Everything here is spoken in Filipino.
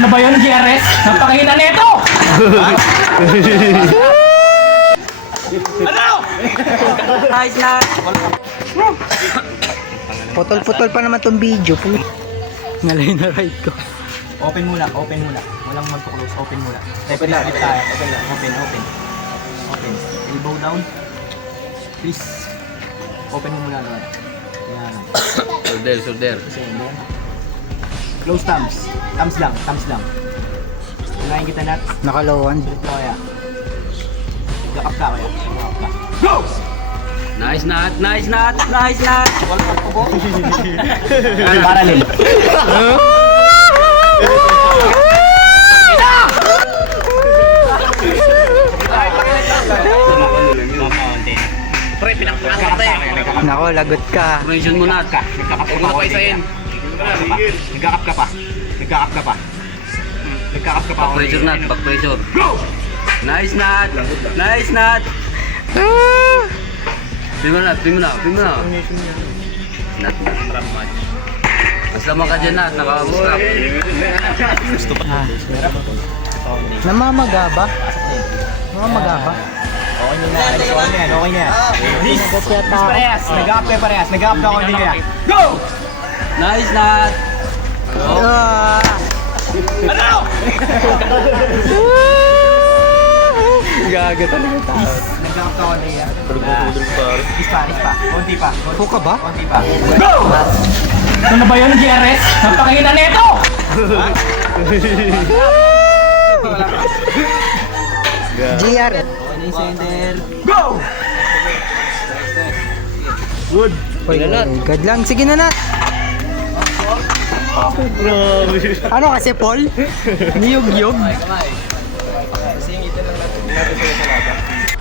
Ano ba yun, GRS? Napakahina nito! Ano? Ayos na. Putol-putol pa naman tong video. Nalay na ride ko. Open muna, open muna. Walang mag-close, open muna. Open lang, open lang. Open, open. Open. Elbow down. Please. Open mo muna doon. Yan. Shoulder. Kasi yan. Close thumbs. Thumbs lang, thumbs lang. Unahin kita nat. Nakalawan. Ito kaya. Gakap ka kaya. Gakap ka. Go! Nice nut. Wala ka po. Parallel. Pre, pinakakata tayo. Nako, lagot ka. Mention mo nut. Huwag mo na pa isahin. Nagkakap ka pa. Nagkakap ka pa. Nagkakap ka pa. Back pressure nut. Back pressure. Nice nut. Pin mo na. Nut. Mas lamang ka dyan nut. Naka-strap. Namamaga ba? Namamaga ba? Okay na yan. Okay na yan. Please. Parehas. Nagkakap kayo parehas. Nagkakap ka ako hindi kaya. Go! Nice nut. Ah! Ano? Gaga talaga tayo. Nagkakap ka ako hindi kaya. Ispa. Konti pa. Puka ba? Konti pa. Go! Ano ba yun, GRS? Napakahina nito! GR. Center. Go! Good. God lang. Sige na Nat. Ano kasi Paul? Niyog-yog? Singit na lang.